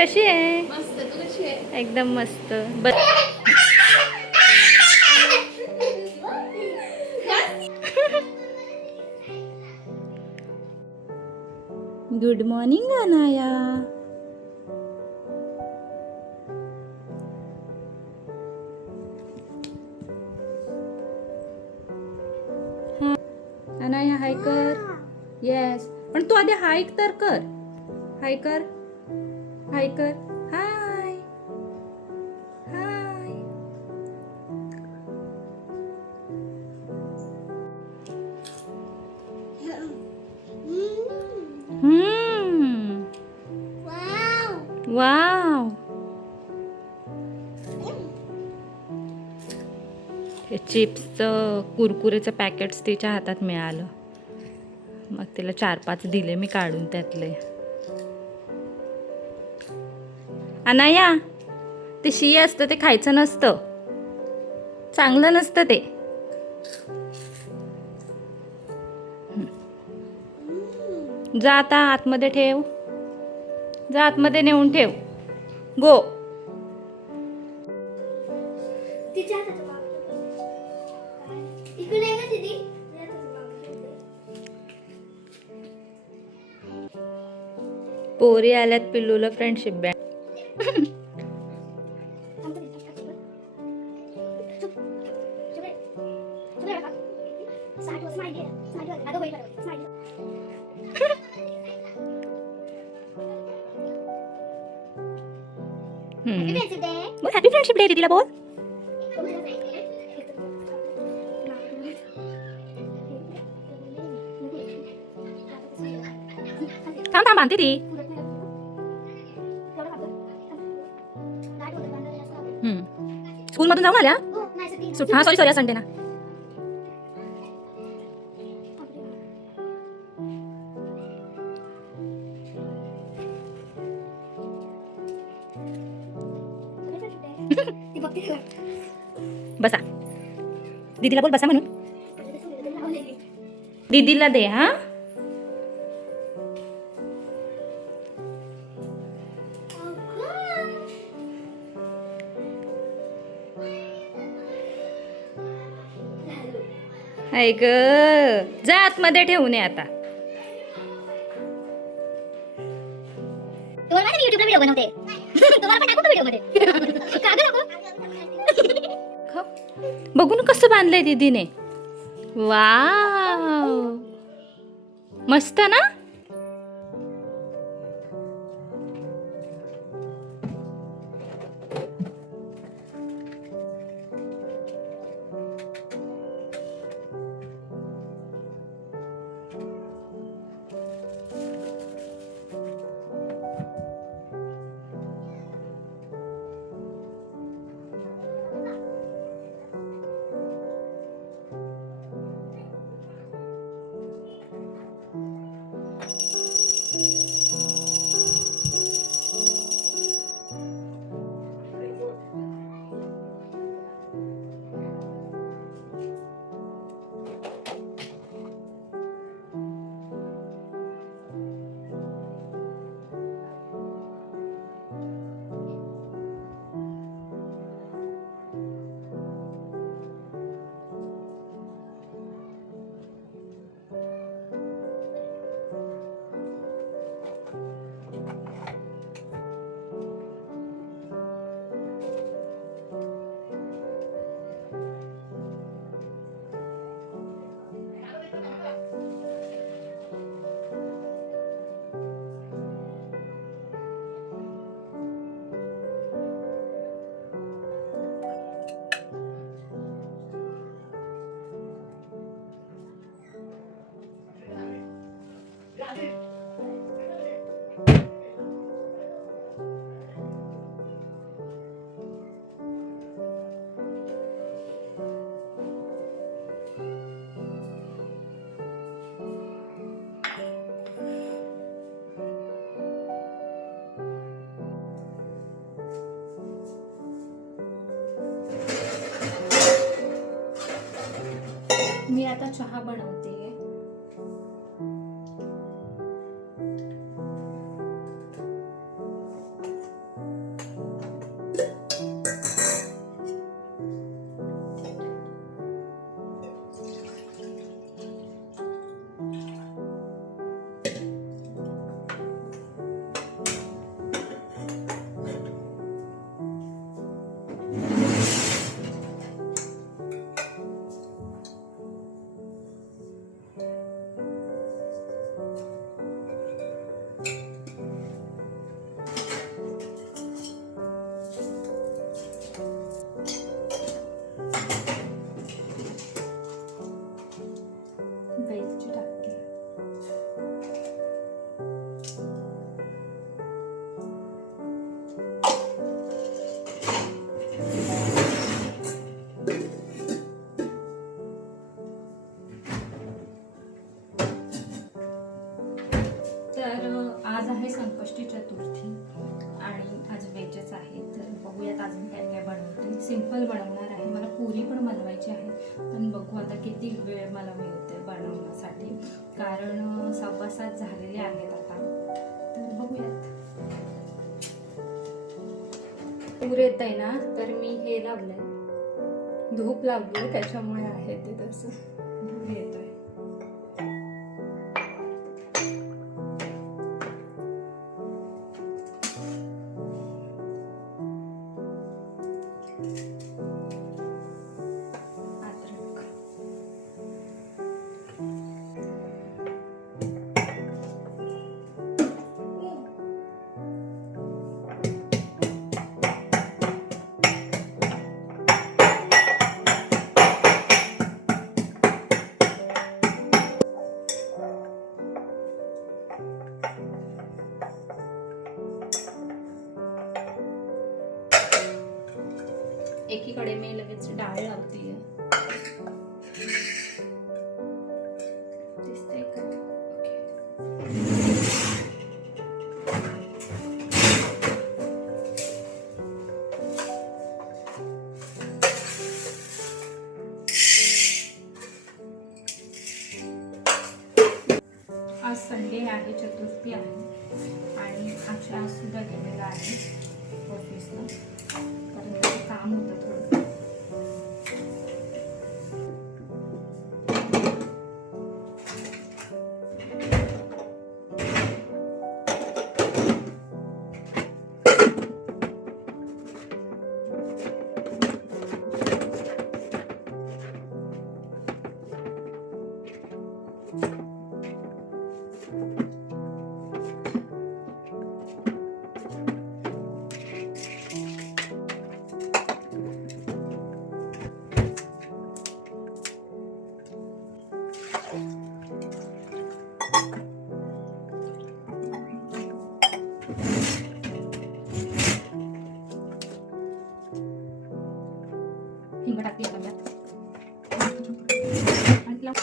कशी आहे? मस्त. तू कशी आहे? एकदम मस्त. बस. Good morning Anaya. Anaya hi कर. येस, पण तू आधी हाय तर कर. हाय कर. हाय कर. हाय हाय. वाव. हे चिप्सचं कुरकुरेचं पॅकेट्स तिच्या हातात मिळालं. मग तिला 4-5 दिले मी काढून त्यातले. अनाया, ते शी असतं ते खायचं नसतं. चांगलं नसतं ते. जा आता आतमध्ये ठेव. जा आतमध्ये नेऊन ठेव. गो. पोरी आल्यात पिल्लूला friendship band. Happy friendship day दीदीला बोल. थांब थांब बांधते ती. स्कूल मधून जाऊन आल्या. हा सॉरी सॉरी संडे ना. बसा. दीदीला बोल बसा म्हणून. दीदीला दे. हा ऐक जा आतमध्ये ठेवून ये आता. तुम्हाला मी युट्यूबला व्हिडिओ बनवते. तुम्हाला पण टाकू का व्हिडिओ मध्ये? का गं नको? बघून कसं बांधलंय दीदीने. वाव, मस्त ना. मी आता चहा बनवते. चतुर्थी आणि आज वेजच आहे. तर बघूयात अजून काय काय बनवते. सिंपल बनवणार आहे. मला पुरी पण बनवायची आहे, पण बघू आता किती वेळ मला मिळते बनवण्यासाठी, कारण 6:15 झालेले आहेत आता. तर बघूयात. पूर येत आहे ना, तर मी हे लावलंय, धूप लावली, त्याच्यामुळे आहे ते तसं धूप येत आहे. एकीकडे मी लगेच डाळ लावतीये. दिसतंय का? आज संडे आहे, चतुर्थी आहे आणि अक्षय आज सुद्धा गेलेला आहे ऑफिसला, कारण त्याचं काम होतं थोडं. हिंग टाकली आता यात. आणि लाव.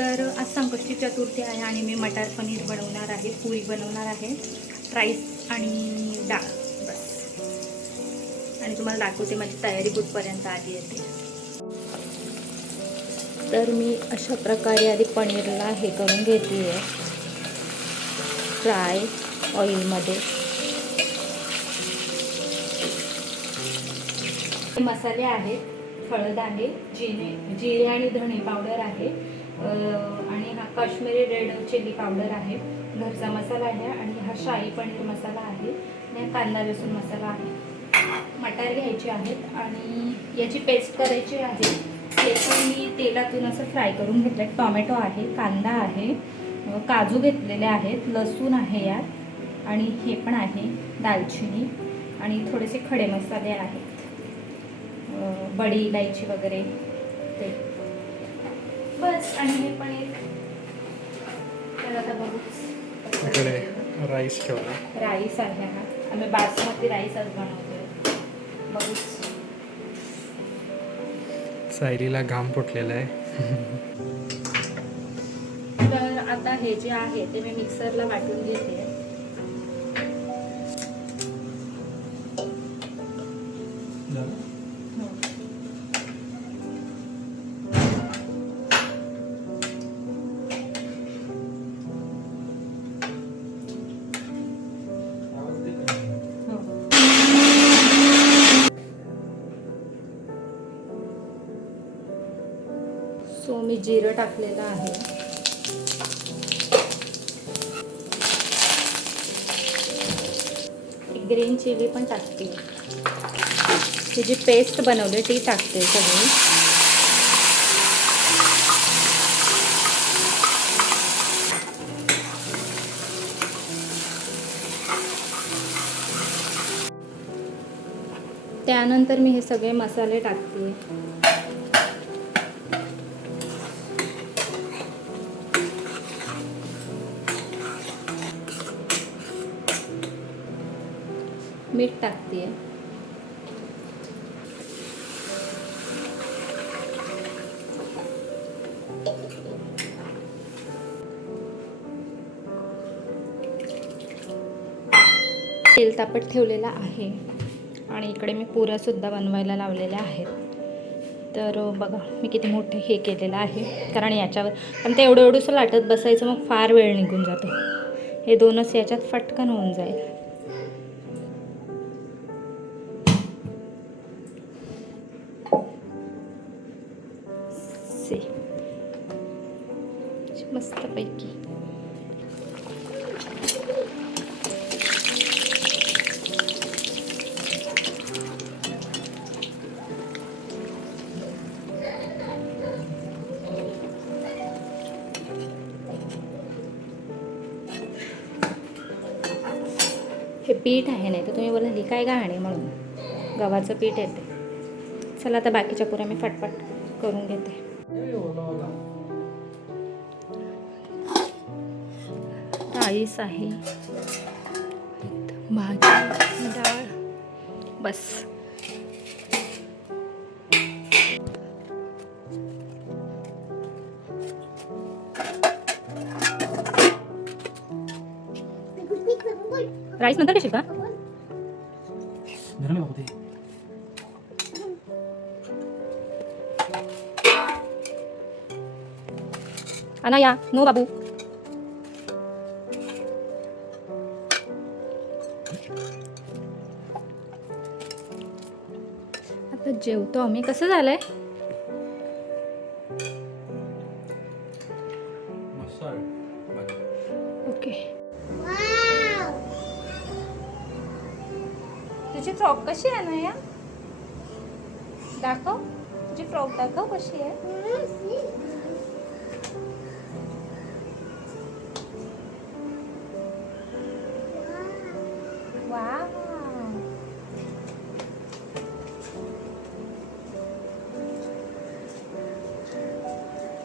तर आज संकष्टी चतुर्थी आहे आणि मी मटार पनीर बनवणार आहे, पुरी बनवणार आहे, राईस आणि डाळ बस. आणि तुम्हाला दाखवते माझी तयारी कुठपर्यंत आली आहे ते. तर मी अशा प्रकारे आधी पनीरला हे करून घेते आहे फ्राय ऑइलमध्ये. मसाले आहेत, हळद आहे, जिरे आणि धणे पावडर आहे, आणि हा काश्मीरी रेड चिली पावडर आहे, घरचा मसाला आहे, आणि हा शाही पनीर मसाला आहे, आणि कांदा लसूण मसाला आहे. मटार घ्यायचे आहेत आणि याची पेस्ट करायची आहे. ते पण मी तेलातून असं फ्राय करून घेतलं. टोमॅटो आहे, कांदा आहे, काजू घेतलेले आहेत, लसूण आहे यात, आणि हे पण आहे दालचिनी, आणि थोडेसे खडे मसाले आहेत, बडी इलायची वगैरे ते बस. आणि हे पनीर तर आता बघूच. राईस ठेवला, राईस आहे हा, आम्ही बासमती राईस आज बनवतोय. बघूच. सायलीला घाम फुटलेला आहे. तर आता हे जे आहे ते मी मिक्सरला वाटून घेते. सो मी जिरं टाकलेलं आहे, ग्रीन चिली पण टाकते, ही जी पेस्ट बनवली ती टाकते सगळी. त्यानंतर मी हे सगळे मसाले टाकते. मीठ टाकते. तेल तापत ठेवलेलं आहे आणि इकडे मी पुऱ्यासुद्धा बनवायला लावलेल्या आहेत. तर बघा मी किती मोठे हे केलेलं आहे, कारण याच्यावर पण ते एवढंसं लाटत बसायचं मग फार वेळ निघून जातो. हे दोनच याच्यात फटकन होऊन जाईल. मस्तपैकी हे पीठ आहे, नाही तर तुम्ही बोला हे काय गहाणे म्हणून. गव्हाचं पीठ येते. चला आता बाकीच्या पुऱ्या मी फटफट करून घेते. राईस आहे, भाजी, डाळ, बस. राईस नंतर घेशील का? अनाया, नो बाबू. आता जेवतो आम्ही. कसं झालंय? ओके. तुझी फ्रॉक कशी आहे ना? या दाखव, तुझी फ्रॉक दाखव कशी आहे. वाव.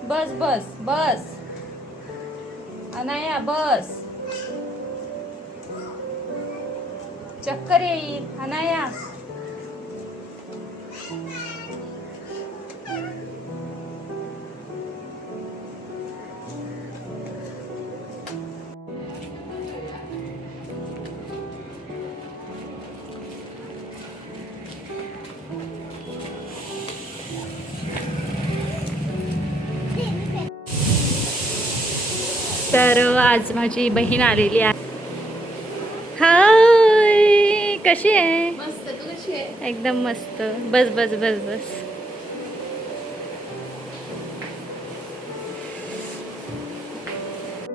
बस बस बस अनाया, बस. चक्कर येईल अनाया. तर आज माझी बहीण आलेली आहे. हाय, कशी आहे? मस्त. तू कशी आहे? एकदम मस्त. बस बस बस बस.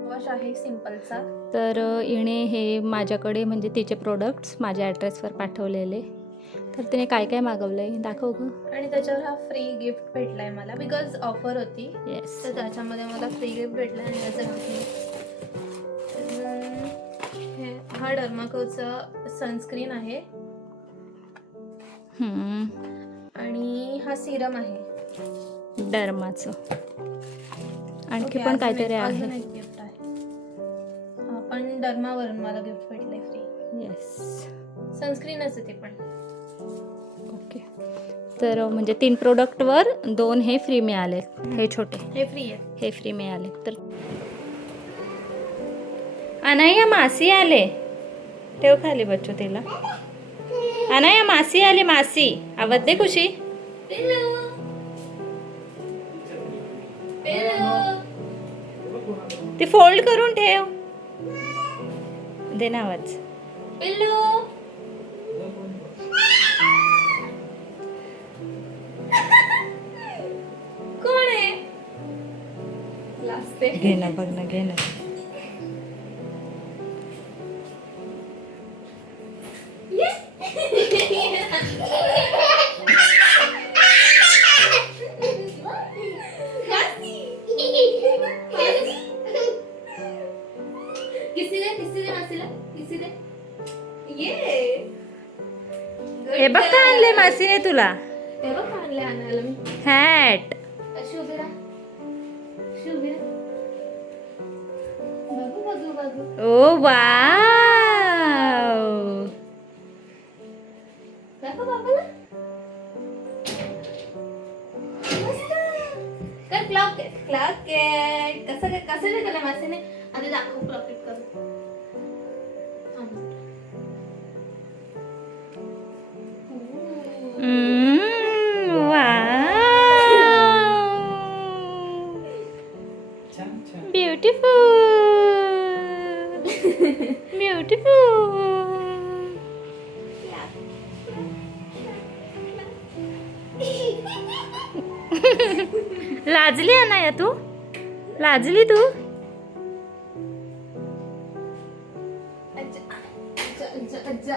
वॉश आहे सिंपलचा. तर हिने हे माझ्याकडे म्हणजे तिचे प्रोडक्ट्स माझ्या ॲड्रेसवर पाठवलेले. तर तिने काय काय मागवलं आहे दाखव गं. आणि त्याच्यावर हा फ्री गिफ्ट भेटलाय मला, बिकॉज ऑफर होती. येस. तर त्याच्यामध्ये मला फ्री गिफ्ट भेटला आणि त्याचं हा डर्माकोचा सनस्क्रीन आहे आणि हा सिरम आहे डर्माचं. आणखी ओके, पण काहीतरी अजून आहे. एक गिफ्ट आहे. हा पण डर्मावरून मला गिफ्ट भेटलंय फ्री. येस. सनस्क्रीनच आहे ते पण. ओके. तर म्हणजे 3 प्रोडक्टवर 2 हे फ्री मिळाले. हे छोटे हे फ्री आहे. हे फ्री मिळाले. तर अनाया मासी आले. ठेव खाली बच्चो तिला. अनाया मासी आली. मासी आवाज दे खुशी. ती फोल्ड करून ठेव. दे ना आवाज. कोण आहे? लाजते. घे ना, बघ ना, घे ना. किसी दे मासीला, किसी दे. ये हे बघ का आणले मासीने तुला हे बघ आणले आणायला मी. हॅट. अशी उभी राहा. अशी उभी राहा. बघू बघू बघू. ओ वाव. दाखव बाबाला. मस्त. कर क्लॉक कसं नाही केलं मासेने. आधी दाखव क्लॉकेट कर. छान छान. ब्युटिफुल. लाजली अनाया तू? लाजली तू? अच्छा.